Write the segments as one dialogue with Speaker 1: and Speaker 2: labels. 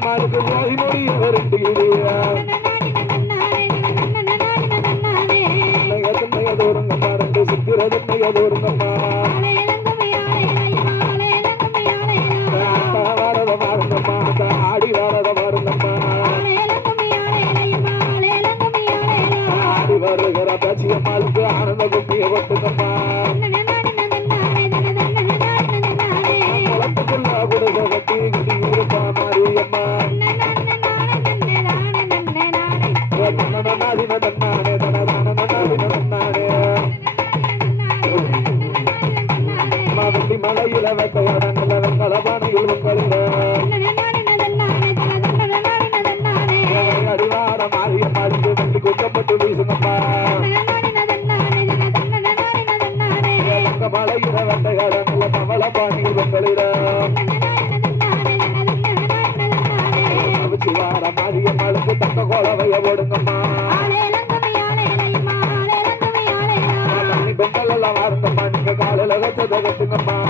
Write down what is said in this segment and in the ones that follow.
Speaker 1: அந்த வரத பாருங்கம்மா அந்த ஆடி வரத பாருங்கம்மா ஆடி வருகிற பச்சியம்மாளுக்கு ஆனந்த கும்பிய கொட்டுங்கம்மா அம்மா மலையில வெட்டையான நல்ல வெங்கலபானையில் உங்களில அடிவார மாரியம்மாளுக்கு வெள்ளி குக்கப்பட்டு மலையில வெட்டையான நல்ல பவளபாணியில் உங்களில அவிச்சிவார Washington,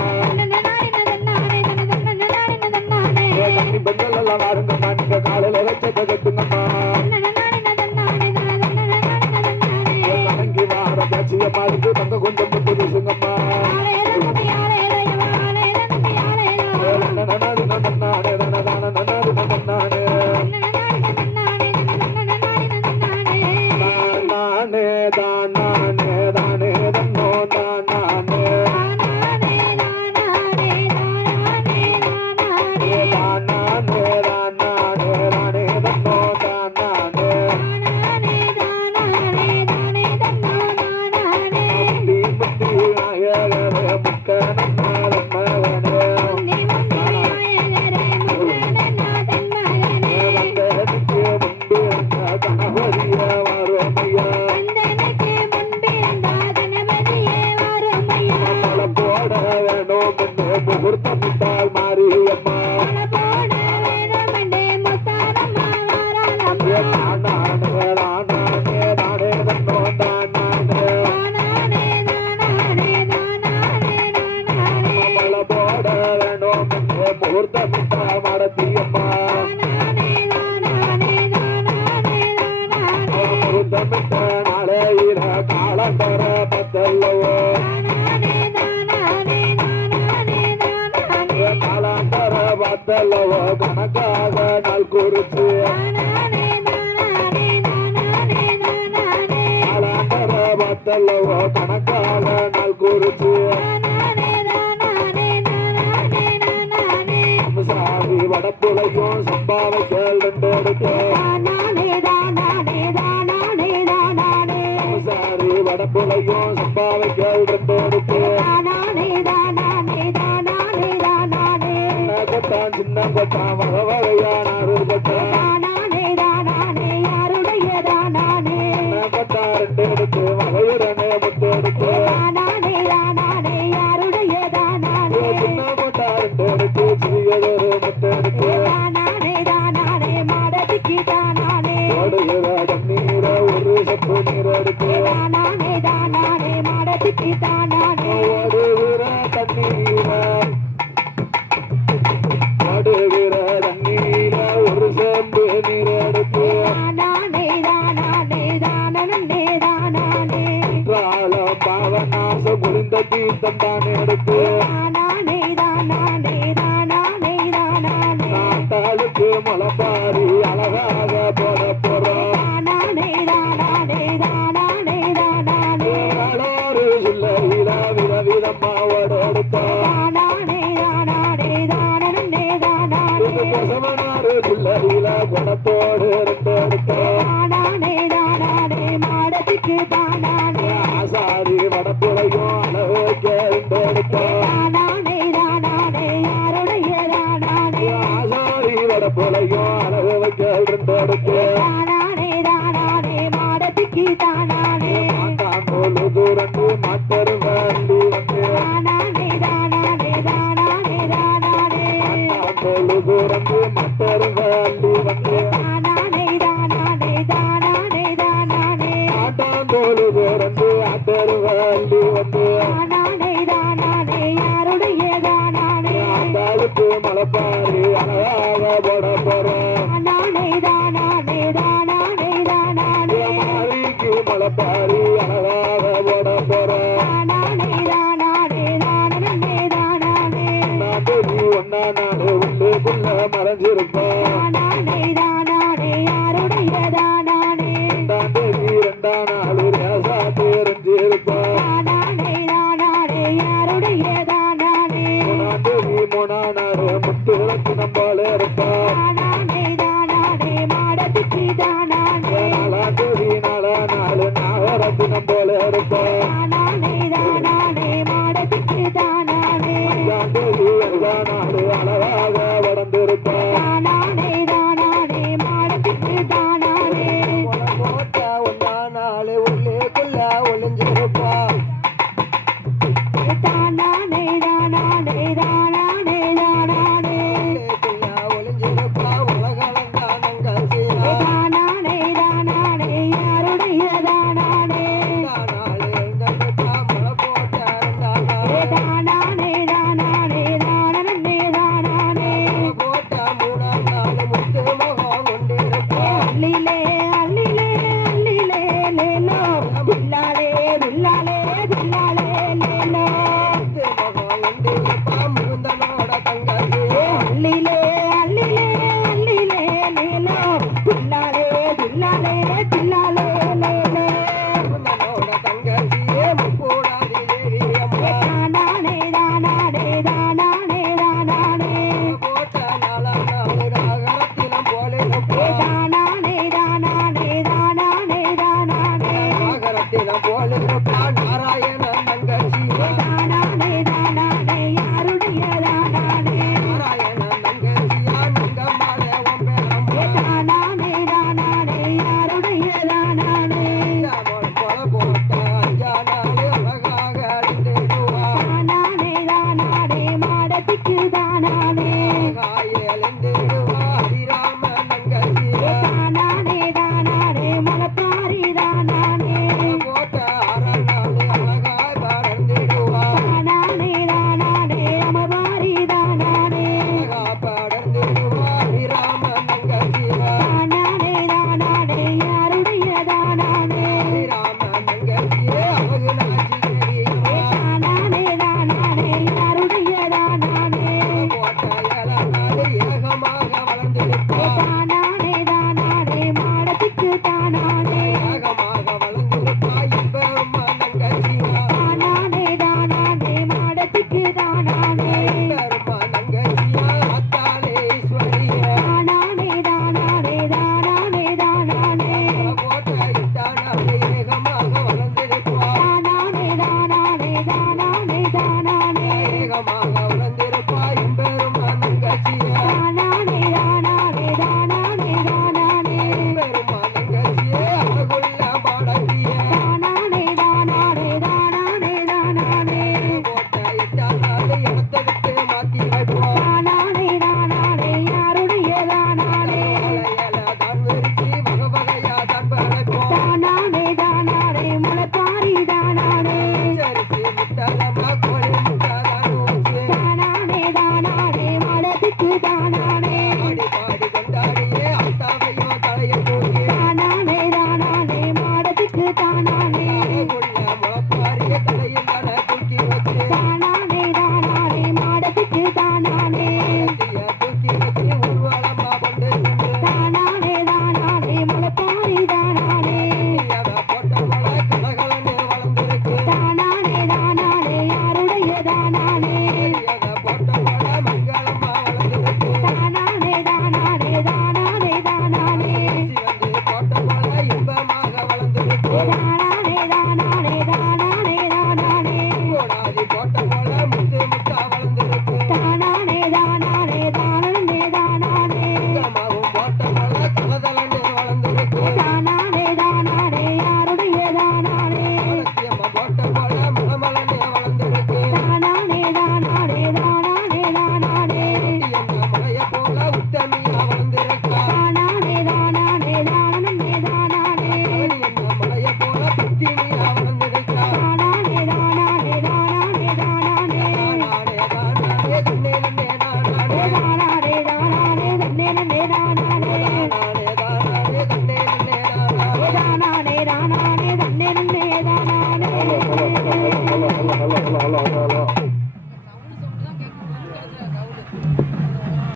Speaker 1: என்று மடத்தியம்மா முகூர்த்தமிட்ட நாளையில காலந்தர பத்தல்லவோ காலாந்தர பத்தல்லவோ கணக்காக நாள் குறிச்சு. காலாந்தர பத்தல்லவோ கணக்காக கொட்டான் சின்ன கொட்டான் வகை வகையான கொட்டான் கொட்டான் ரெண்டு எடுத்து வகையுடனே முட்டு எடுத்து சின்ன கொட்டான் ரெண்டு எடுத்து சிறியதொரு எடுத்து தண்ணீர ஒரு சப்பு நீர் எடுத்து ஆசை புரிந்த கீர்த்தம் தான்
Speaker 2: எனக்கு
Speaker 1: நாட்டாளுக்கு முளப்பாரி அழகாக போட போறோம் விதவிதமா ஓடோடுத்தோம்
Speaker 3: கொடத்தோடு இருக்க ತಾನಾನೇ ತಾನಾನೇ ದೂರಕ್ಕೂ
Speaker 2: ಮಾತರು ಬಂದೂರಕ್ಕೆ ತಾನಾನೇ ತಾನಾನೇ
Speaker 3: ತಾನಾನೇ ತಾನಾನೇ ತಾನಾನೇ ದೂರಕ್ಕೂ ಮಾತರು
Speaker 2: ಬಂದೂರಕ್ಕೆ ತಾನಾನೇ ತಾನಾನೇ ತಾನಾನೇ ತಾನಾನೇ
Speaker 3: ತಾನಾನೇ ದೂರಕ್ಕೂ ಆತರು ಬಂದೂರಕ್ಕೆ ತಾನಾನೇ
Speaker 2: ತಾನಾನೇ ಯಾರುடைய ತಾನಾನೇ ತಾಳುತ್ತೆ ಮಳಪಾರಿ
Speaker 1: ಅಳವಾಗ ಬಡಪರ ತಾನಾನೇ ತಾನಾನೇ the ball.